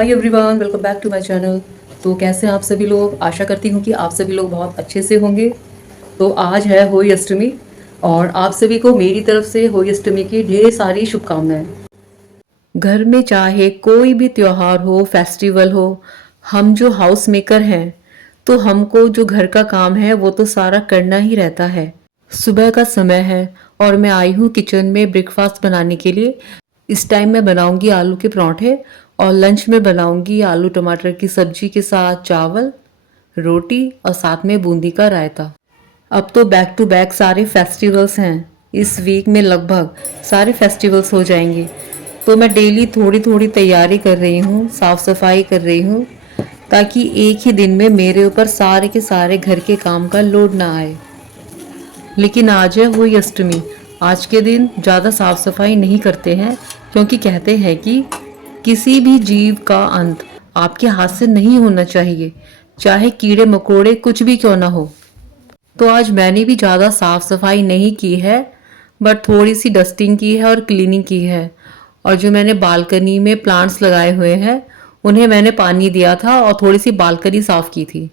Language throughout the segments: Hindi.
Hi everyone, welcome back to my channel. तो कैसे हैं आप सभी लोग। आशा करती हूँ कि आप सभी लोग बहुत अच्छे से होंगे। तो आज है होली अष्टमी और आप सभी को मेरी तरफ से होली अष्टमी की ढेर सारी शुभकामनाएं। घर में चाहे कोई भी त्योहार हो, फेस्टिवल हो, हम जो हाउस मेकर हैं तो हमको जो घर का काम है वो तो सारा करना ही रहता है। सुबह का समय है और मैं आई हूँ किचन में ब्रेकफास्ट बनाने के लिए। इस टाइम मैं बनाऊंगी आलू के पराठे और लंच में बनाऊंगी आलू टमाटर की सब्जी के साथ चावल, रोटी और साथ में बूंदी का रायता। अब तो बैक टू बैक सारे फेस्टिवल्स हैं। इस वीक में लगभग सारे फेस्टिवल्स हो जाएंगे। तो मैं डेली थोड़ी थोड़ी तैयारी कर रही हूँ, साफ सफाई कर रही हूँ, ताकि एक ही दिन में मेरे ऊपर सारे के सारे घर के काम का लोड ना आए। लेकिन आज है वही अष्टमी। आज के दिन ज़्यादा साफ सफाई नहीं करते हैं, क्योंकि कहते हैं कि किसी भी जीव का अंत आपके हाथ से नहीं होना चाहिए, चाहे कीड़े मकोड़े कुछ भी क्यों ना हो। तो आज मैंने भी ज़्यादा साफ सफाई नहीं की है, बट थोड़ी सी डस्टिंग की है और क्लीनिंग की है। और जो मैंने बालकनी में प्लांट्स लगाए हुए हैं उन्हें मैंने पानी दिया था और थोड़ी सी बालकनी साफ की थी।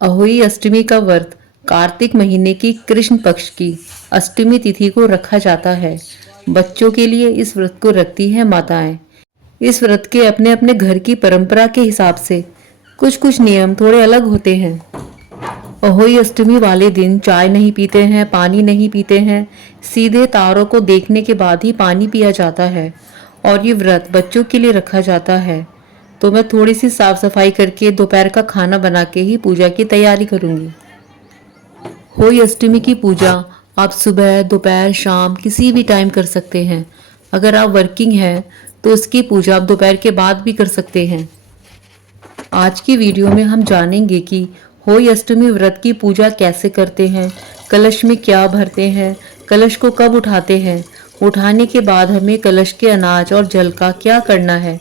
अहोई अष्टमी का व्रत कार्तिक महीने की कृष्ण पक्ष की अष्टमी तिथि को रखा जाता है। बच्चों के लिए इस व्रत को रखती हैं माताएं। इस व्रत के अपने अपने घर की परंपरा के हिसाब से कुछ कुछ नियम थोड़े अलग होते हैं। अहोई अष्टमी वाले दिन चाय नहीं पीते हैं, पानी नहीं पीते हैं। सीधे तारों को देखने के बाद ही पानी पिया जाता है और ये व्रत बच्चों के लिए रखा जाता है। तो मैं थोड़ी सी साफ सफाई करके दोपहर का खाना बना के ही पूजा की तैयारी करूंगी। होली अष्टमी की पूजा आप सुबह, दोपहर, शाम किसी भी टाइम कर सकते हैं। अगर आप वर्किंग हैं तो उसकी पूजा आप दोपहर के बाद भी कर सकते हैं। आज की वीडियो में हम जानेंगे कि होली अष्टमी व्रत की पूजा कैसे करते हैं, कलश में क्या भरते हैं, कलश को कब उठाते हैं, उठाने के बाद हमें कलश के अनाज और जल का क्या करना है,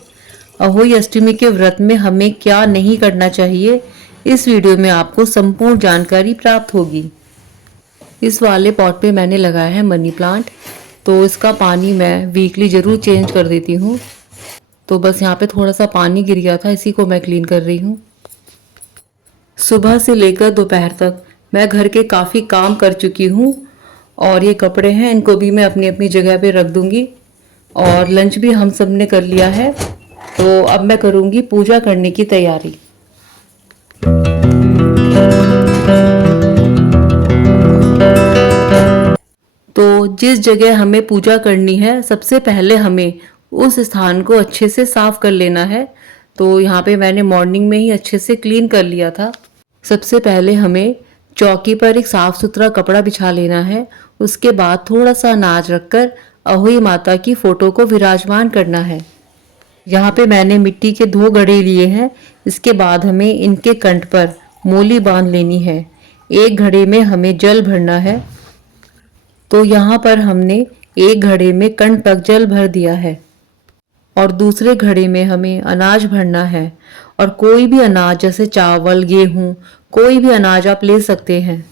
अहोई अष्टमी के व्रत में हमें क्या नहीं करना चाहिए। इस वीडियो में आपको संपूर्ण जानकारी प्राप्त होगी। इस वाले पॉट पे मैंने लगाया है मनी प्लांट, तो इसका पानी मैं वीकली ज़रूर चेंज कर देती हूँ। तो बस यहाँ पे थोड़ा सा पानी गिर गया था, इसी को मैं क्लीन कर रही हूँ। सुबह से लेकर दोपहर तक मैं घर के काफ़ी काम कर चुकी हूँ और ये कपड़े हैं, इनको भी मैं अपनी अपनी जगह पे रख दूँगी। और लंच भी हम सब ने कर लिया है। तो अब मैं करूँगी पूजा करने की तैयारी। तो जिस जगह हमें पूजा करनी है सबसे पहले हमें उस स्थान को अच्छे से साफ कर लेना है। तो यहाँ पे मैंने मॉर्निंग में ही अच्छे से क्लीन कर लिया था। सबसे पहले हमें चौकी पर एक साफ सुथरा कपड़ा बिछा लेना है। उसके बाद थोड़ा सा अनाज रखकर अहोई माता की फोटो को विराजमान करना है। यहाँ पे मैंने मिट्टी के 2 घड़े लिए हैं। इसके बाद हमें इनके कंठ पर मोली बांध लेनी है। एक घड़े में हमें जल भरना है। तो यहाँ पर हमने एक घड़े में कंठ तक जल भर दिया है और दूसरे घड़े में हमें अनाज भरना है। और कोई भी अनाज जैसे चावल, गेहूं, कोई भी अनाज आप ले सकते हैं।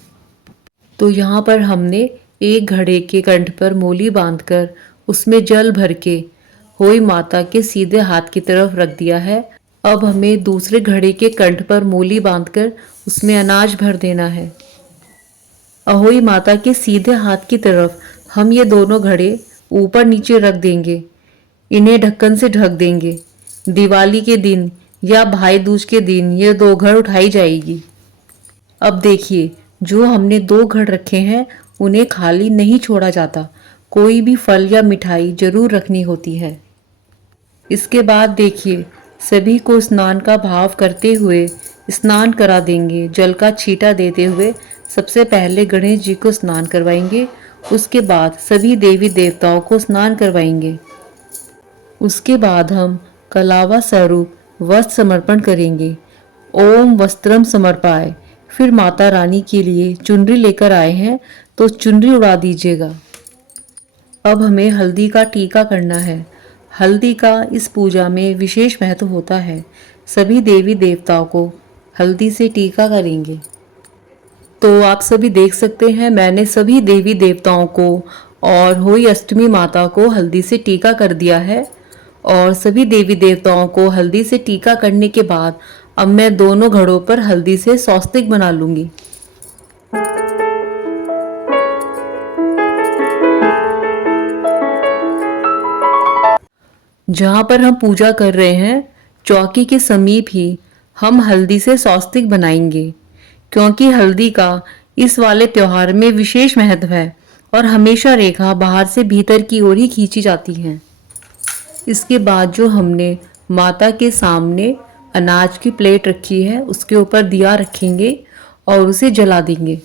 तो यहाँ पर हमने एक घड़े के कंठ पर मोली बांधकर उसमें जल भर के होई माता के सीधे हाथ की तरफ रख दिया है। अब हमें दूसरे घड़े के कंठ पर मोली बांधकर उसमें अनाज भर देना है। अहोई माता के सीधे हाथ की तरफ हम ये दोनों घड़े ऊपर नीचे रख देंगे। इन्हें ढक्कन से ढक देंगे। दिवाली के दिन या भाई दूज के दिन ये 2 घड़ उठाई जाएगी। अब देखिए, जो हमने 2 घड़ रखे हैं उन्हें खाली नहीं छोड़ा जाता। कोई भी फल या मिठाई जरूर रखनी होती है। इसके बाद देखिए, सभी को स्नान का भाव करते हुए स्नान करा देंगे। जल का छींटा देते हुए सबसे पहले गणेश जी को स्नान करवाएंगे। उसके बाद सभी देवी देवताओं को स्नान करवाएंगे। उसके बाद हम कलावा स्वरूप वस्त्र समर्पण करेंगे। ओम वस्त्रम समर्पाय। फिर माता रानी के लिए चुनरी लेकर आए हैं तो चुनरी उड़ा दीजिएगा। अब हमें हल्दी का टीका करना है। हल्दी का इस पूजा में विशेष महत्व होता है। सभी देवी देवताओं को हल्दी से टीका करेंगे। तो आप सभी देख सकते हैं, मैंने सभी देवी देवताओं को और होई अष्टमी माता को हल्दी से टीका कर दिया है। और सभी देवी देवताओं को हल्दी से टीका करने के बाद अब मैं दोनों घड़ों पर हल्दी से स्वस्तिक बना लूंगी। जहाँ पर हम पूजा कर रहे हैं चौकी के समीप ही हम हल्दी से स्वस्तिक बनाएंगे, क्योंकि हल्दी का इस वाले त्योहार में विशेष महत्व है और हमेशा रेखा बाहर से भीतर की ओर ही खींची जाती है। इसके बाद जो हमने माता के सामने अनाज की प्लेट रखी है उसके ऊपर दिया रखेंगे और उसे जला देंगे।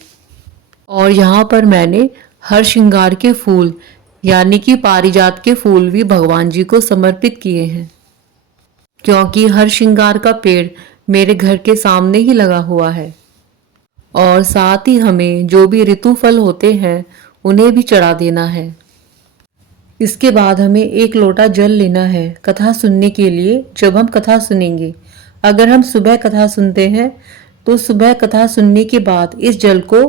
और यहाँ पर मैंने हर श्रृंगार के फूल यानी कि पारिजात के फूल भी भगवान जी को समर्पित किए हैं, क्योंकि हर श्रृंगार का पेड़ मेरे घर के सामने ही लगा हुआ है। और साथ ही हमें जो भी ऋतु फल होते हैं उन्हें भी चढ़ा देना है। इसके बाद हमें एक लोटा जल लेना है कथा सुनने के लिए। जब हम कथा सुनेंगे, अगर हम सुबह कथा सुनते हैं तो सुबह कथा सुनने के बाद इस जल को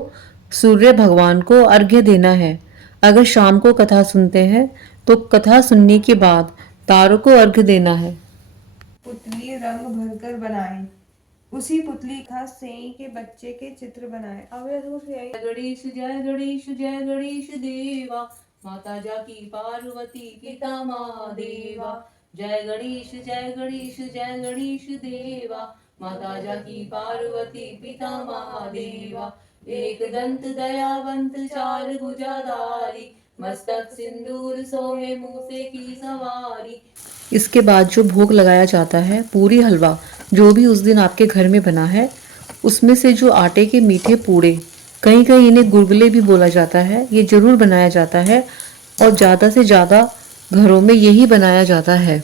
सूर्य भगवान को अर्घ्य देना है। अगर शाम को कथा सुनते हैं तो कथा सुनने के बाद तारों को अर्घ्य देना है। पुतली रंग भरकर बनाए, उसी पुतली का सेई के बच्चे के चित्र बनाए। गणेश जय गणेश जय गणेश देवा, माता जाकी पार्वती पिता महादेवा। जय गणेश जय गणेश जय गणेश देवा, माता जाकी पार्वती पिता महादेवा। एक दंत दयावंत चार भुजाधारी, मस्तक सिंदूर सोहे मूसे की सवारी। इसके बाद जो भोग लगाया जाता है, पूरी हलवा जो भी उस दिन आपके घर में बना है, उसमें से जो आटे के मीठे पूड़े, कहीं कहीं इन्हें गुलगुले भी बोला जाता है, ये जरूर बनाया जाता है और ज़्यादा से ज़्यादा घरों में यही बनाया जाता है।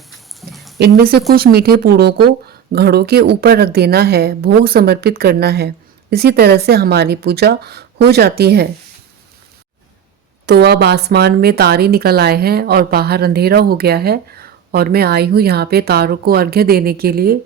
इनमें से कुछ मीठे पूड़ों को घड़ों के ऊपर रख देना है, भोग समर्पित करना है। इसी तरह से हमारी पूजा हो जाती है। तो अब आसमान में तारे निकल आए हैं और बाहर अंधेरा हो गया है और मैं आई हूँ यहाँ पे तारों को अर्घ्य देने के लिए।